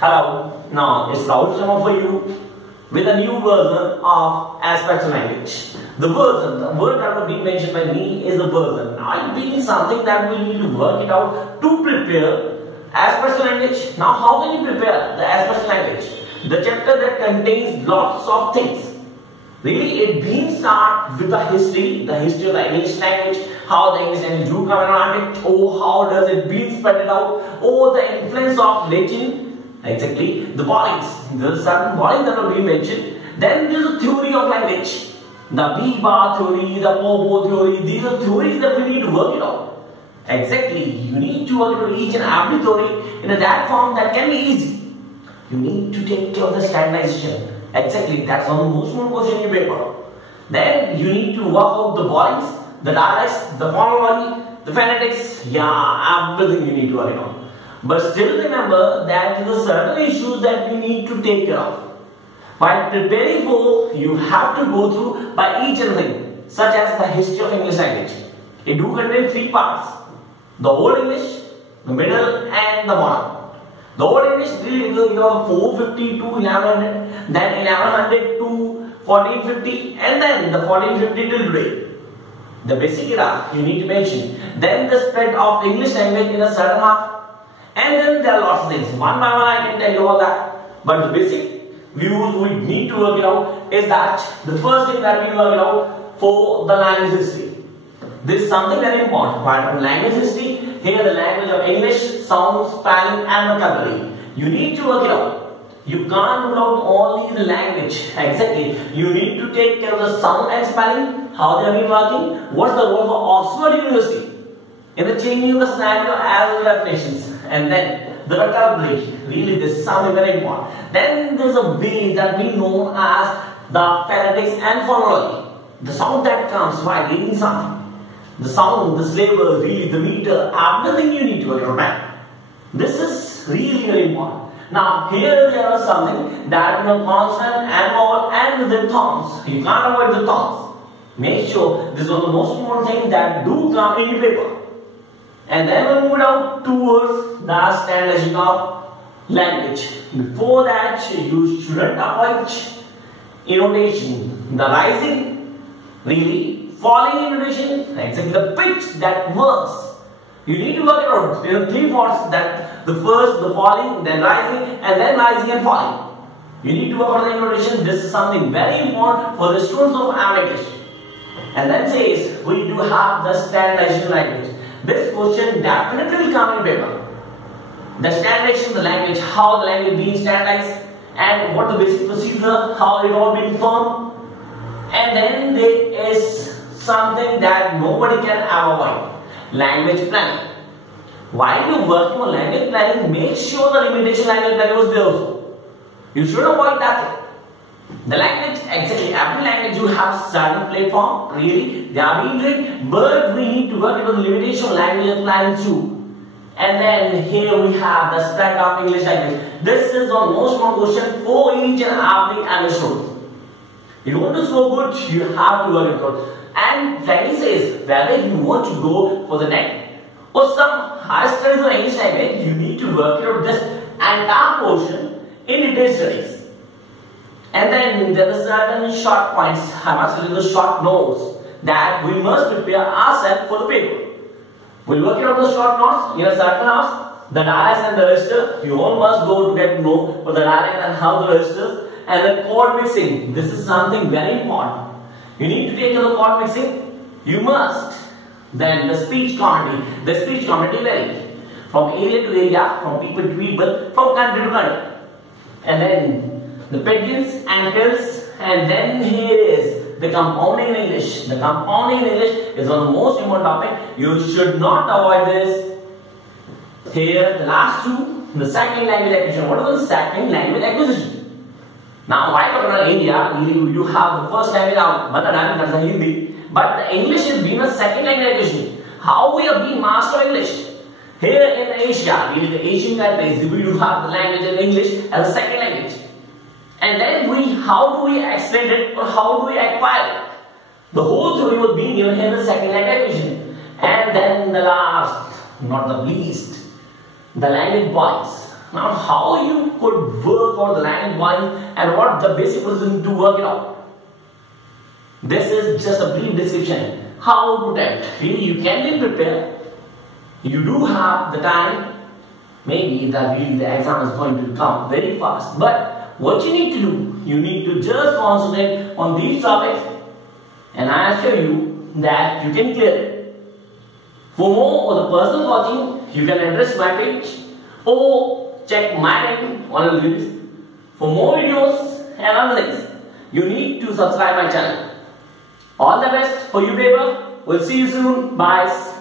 Hello, now it's Rahul Sharma for you with a new version of aspects of language. The version, the word that will be mentioned by me is the version. Now it means something that we need to work it out to prepare aspects of language. Now how can you prepare the aspects of language? The chapter that contains lots of things. Really, it being start with the history of the English language, how the English language do come around it, how does it being spread it out, the influence of Latin. Exactly, the bodies, there are certain bodies that will be mentioned. Then there is a theory of language, the B-bar theory, the Popo theory. These are theories that we need to work it out. Exactly, you need to work out each and every theory in that form that can be easy. You need to take care of the standardization. Exactly, that's one of the most important questions in your paper. Then you need to work out the bodies, the dialects, the phonology, the phonetics. Yeah, everything you need to work it out. But still remember that there are certain issues that we need to take care of. While preparing for, you have to go through by each and everything, such as the history of English language. It do contain 3 parts: the Old English, the Middle, and the Modern. The Old English really is 450 to 1100, then 1100 to 1450, and then the 1450 till today. The basic era you need to mention. Then the spread of English language in a certain half. And then there are lots of things. One by one I can tell you all that. But the basic views we need to work it out is that the first thing that we work it out for the language history. This is something very important. Part of language history, here the language of English, sounds, spelling and vocabulary. You need to work it out. You can't work out only the language. Exactly. You need to take care of the sound and spelling, how they have been working. What's the role of Oxford University in the changing of the scenario as well as definitions. And then the vocabulary, really this is something very important. Then there is a way that we know as the phonetics and phonology. The sound that comes while reading something. The sound, the syllable, really the meter, everything you need to work out. This is really very important. Now here there is something that consonant and vowel and the tones. You can't avoid the tones. Make sure this is one of the most important things that do come in the paper. And then we move out towards the standardization of language. Before that, you shouldn't avoid intonation. The rising, really, falling intonation, exactly the pitch that works. You need to work it out. There are 3 parts: that the first, the falling, then rising, and then rising and falling. You need to work on the intonation. This is something very important for the students of English. And then says we do have the standardization language. This question definitely will come in paper. The standardization of the language, how the language being standardized, and what the basic procedure, how it all being formed. And then there is something that nobody can ever avoid: language planning. While you working on language planning, make sure the limitation language planning was there also. You should avoid that. The language, exactly every language you have certain platform, really, they are being doing, but we need to work with the limitation language planning too. And then here we have the spread of English language. This is the most important question for each and every English student. You want to score good, you have to work it out. And frankly says, whether if you want to go for the next or some higher studies of English language, you need to work out this entire portion in detailed studies. And then there are certain short points, I must tell you the short notes that we must prepare ourselves for the paper. We'll work out the short notes in a certain house, the dialects and the register. You all must go to get to know for the dialect and how the registers, and then chord mixing. This is something very important. You need to take care of the chord mixing. You must. Then the speech comedy. The speech comedy vary from area to area, from people to people, from country to country. And then the pigeons, ankles, and then here is the compounding in English. The compounding in English is one of the most important topic. You should not avoid this. Here, the last 2, the second language acquisition. What is the second language acquisition? Now, why talking about India? You have the first language out, but that's the Hindi. But the English is being a second language acquisition. How we have been master English? Here in Asia, really the Asian countries, we do have the language in English as a second language. And then how do we extend it, or how do we acquire it? The whole theory was being given here in the second language acquisition. And then the last, not the least, the language bodies. Now, how you could work on the language wise and what the basic procedure to work it out. This is just a brief description. How to attempt. Really, you can be prepared. You do have the time. Maybe the exam is going to come very fast. But what you need to do, you need to just concentrate on these topics, and I assure you that you can clear it. For more of the personal coaching, you can address my page or check my name on the list. For more videos and other things, you need to subscribe my channel. All the best for you, paper. We'll see you soon. Bye.